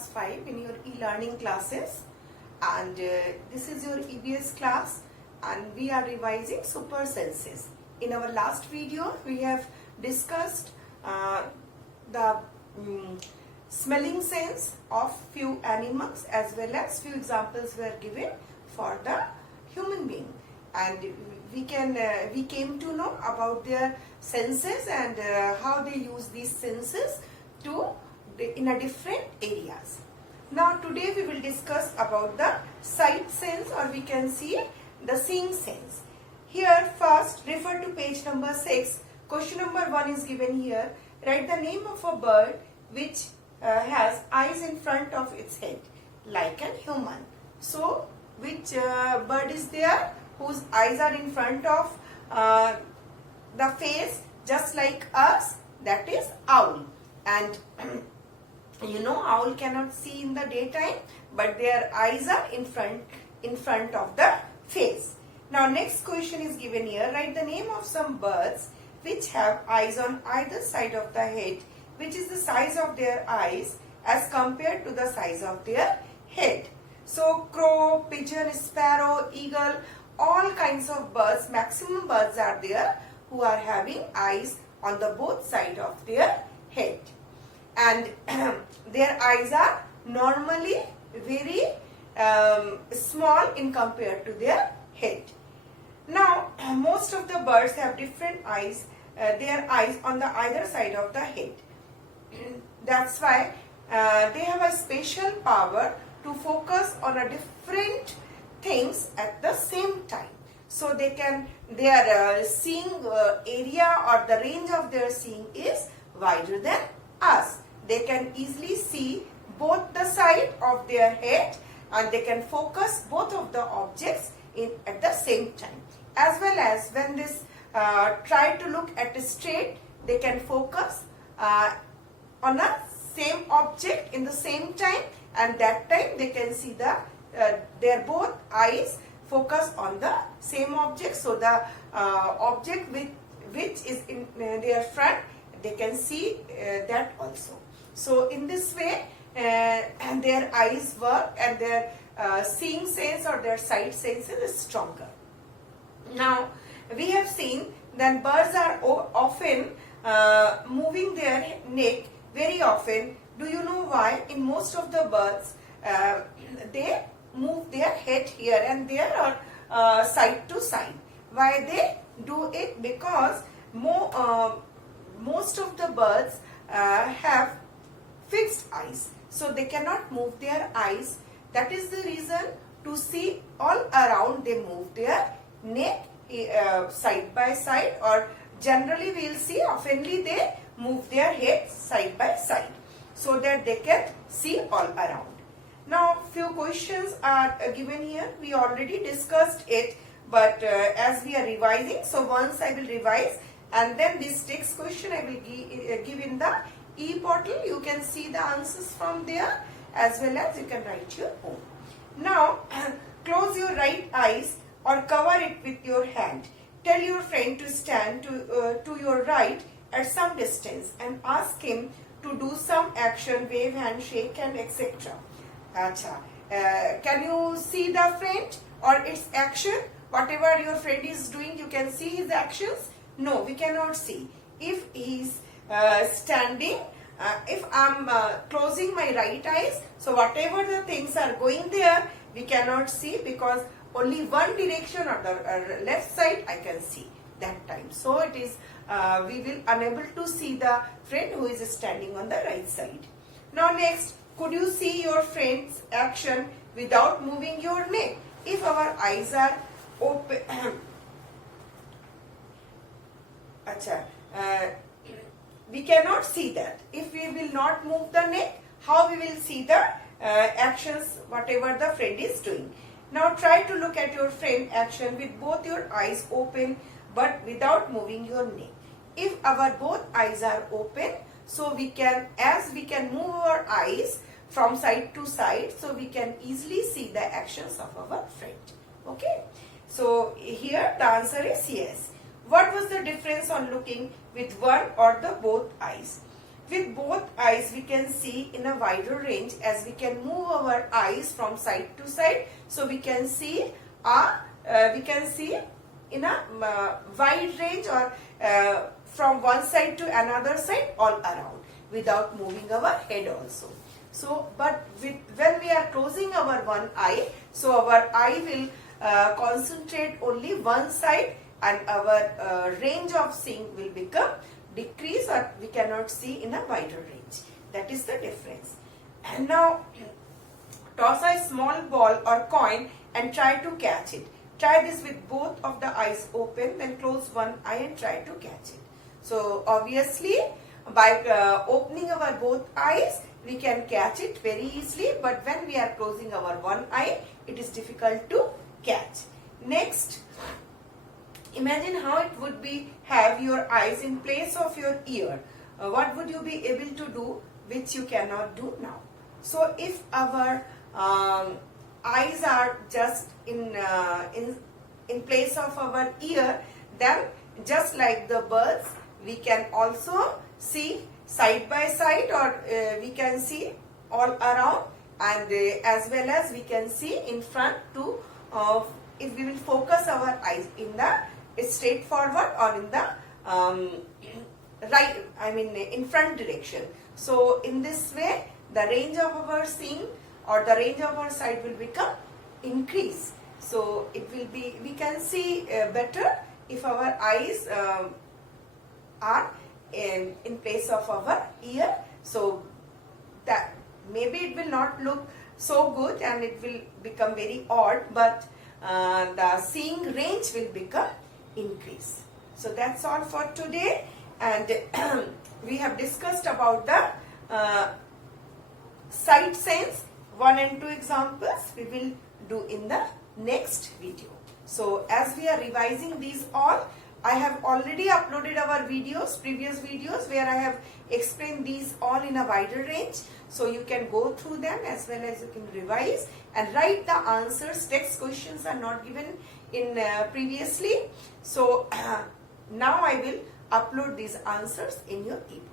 class 5 in your e-learning classes, and this is your EVS class, and we are revising super senses. In our last video we have discussed the smelling sense of few animals, as well as few examples were given for the human being, and we came to know about their senses and how they use these senses in a different areas. Now today we will discuss about the sight sense, or we can see the seeing sense. Here first refer to page number 6. Question number 1 is given here. Write the name of a bird which has eyes in front of its head like an human. So which bird is there whose eyes are in front of the face just like us? That is owl. And you know, owl cannot see in the daytime, but their eyes are in front of the face. Now next question is given here. Write the name of some birds which have eyes on either side of the head, which is the size of their eyes as compared to the size of their head. So crow, pigeon, sparrow, eagle, all kinds of birds, maximum birds are there who are having eyes on the both side of their head, and their eyes are normally very small in compared to their head. Now most of the birds have different eyes, their eyes on the either side of the head. That's why they have a special power to focus on a different things at the same time. So their seeing area or the range of their seeing is wider than us. They can easily see both the side of their head, and they can focus both of the objects at the same time. As well as when this try to look at a straight, they can focus on a same object in the same time, and that time they can see their both eyes focus on the same object. So the object which is in their front, they can see that also. So in this way and their eyes work, and their seeing sense or their sight sense is stronger. Now we have seen that birds are often moving their neck very often. Do you know why? In most of the birds they move their head here and there, or side to side. Why they do it? Because most of the birds have fixed eyes, so they cannot move their eyes. That is the reason to see all around they move their neck side by side, or generally we will see oftenly they move their head side by side so that they can see all around. Now few questions are given here. We already discussed it, but as we are revising, so once I will revise, and then this text question I will give in the e-portal. You can see the answers from there, as well as you can write your own. Now close your right eyes or cover it with your hand. Tell your friend to stand to your right at some distance and ask him to do some action, wave, handshake, and etc. Can you see the friend or its action? Whatever your friend is doing, you can see his actions? No, we cannot see. If he is standing, if I am closing my right eyes, so whatever the things are going there, we cannot see, because only one direction or the left side I can see that time. So it is we will unable to see the friend who is standing on the right side. Now next, could you see your friend's action without moving your neck? If our eyes are open, we cannot see that. If we will not move the neck, how we will see the actions whatever the friend is doing? Now try to look at your friend action with both your eyes open but without moving your neck. If our both eyes are open, so we can move our eyes from side to side, so we can easily see the actions of our friend. Okay, so here the answer is yes. What was the difference on looking with one or the both eyes? with both eyes we can see in a wider range, as we can move our eyes from side to side, so we can see in a wide range, or from one side to another side, all around, without moving our head also. So but when we are closing our one eye, so our eye will concentrate only one side, and our range of seeing will become decrease, or we cannot see in a wider range. That is the difference. And now toss a small ball or coin and try to catch it. Try this with both of the eyes open, then close one eye and try to catch it. So obviously by opening our both eyes we can catch it very easily, but when we are closing our one eye it is difficult to catch. Next, imagine how it would be have your eyes in place of your ear. What would you be able to do which you cannot do now? So if our eyes are just in place of our ear, then just like the birds, we can also see side by side, or we can see all around, and as well as we can see in front too, if we will focus our eyes in the straight forward or in the right, in front direction. So in this way the range of our seeing, or the range of our sight, will become increase. So it will be, we can see better if our eyes are in place of our ear. So that maybe it will not look so good and it will become very odd, but the seeing range will become increase. So that's all for today, and we have discussed about the sight sense. 1 and 2 examples we will do in the next video. So as we are revising these all, I have already uploaded our videos, previous videos, where I have explained these all in a wider range. So you can go through them, as well as you can revise and write the answers. Text questions are not given in previously. So now I will upload these answers in your ebook.